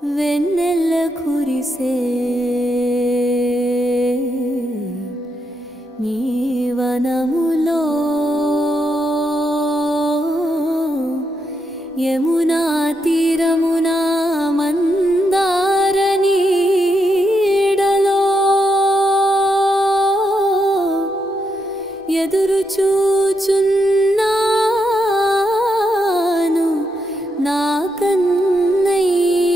వెన్నెల కురిసే నీ వనములో యమునా తీరమున మందార నీడలో ఎదురు చూచున్నాను నా కన్నయ్యా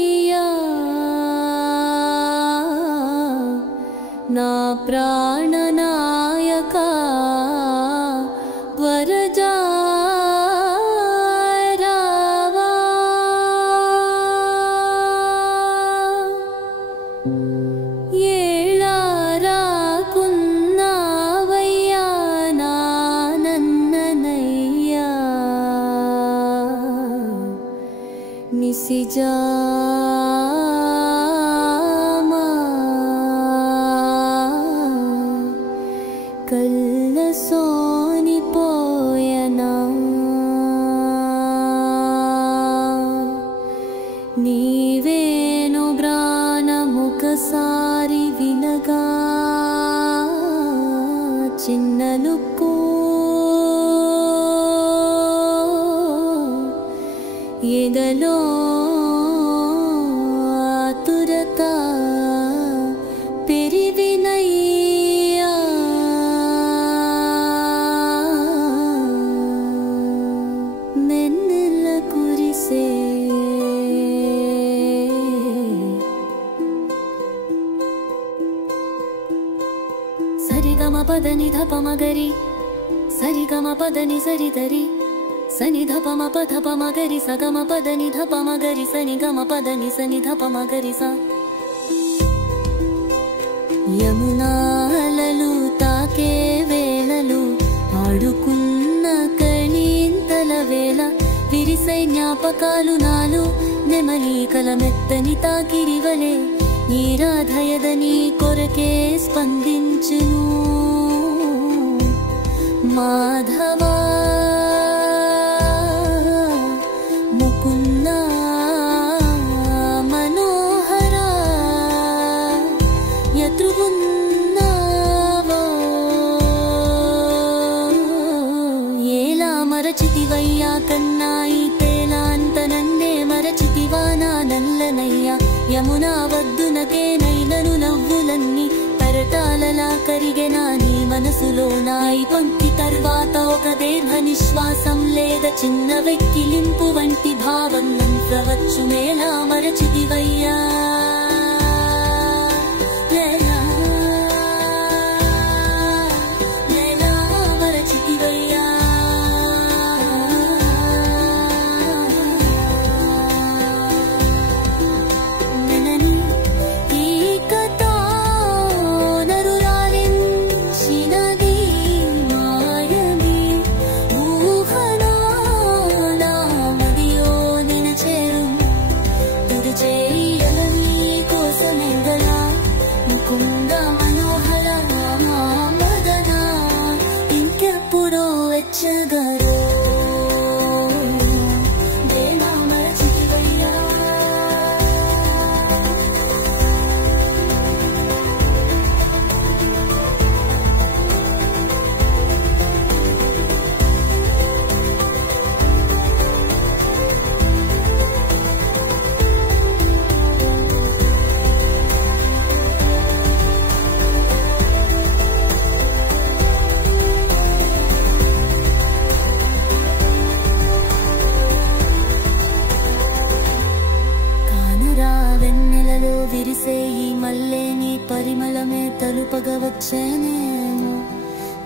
నా ప్రాణనాయక వరజా నిసిజామా కల్లసోనిపోయనా నీవేను బ్రాణముకసారి వినగా చిన్నలుక్కు ఎగలో ఆతురత పెరివినయ్యా వెన్నెల కురిసే సరిగమ పదని ధపమగరి సరిగమ పదని సరితరి సని ధపమ పధపమగరి సగమ పదని ధపమగరి సని గమ పదని సని ధపమగరి స యమునాలలు తాకే వేళలు ఆడుకున్న కళీంతల వేళ విరిసై జ్ఞాపకాలు నాలు నెమలీకల మెత్తని తాకిరివలే ఈ రాధయదని కొరకే స్పందించును మాధవా మరచితివయ్యా కన్నాయి తేలాంత నన్నే మరచితివా నా నల్లనయ్యా యమునా వద్దునకే నైనను నవ్వులన్నీ పరటాలలా కరిగెనా నీ మనసులో నాయి పంక్తి తర్వాత ఒక దీర్ఘ నిశ్వాసం లేదా చిన్న వెక్కిలింపు వంటి భావం నంచవచ్చు మేలా మరచితివయ్యా పరిమళమే తలుపగవచ్చేనేమో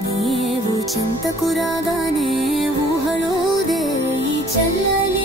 నీవు చింతకురాగానే ఊహలోదే ఈ చల్లని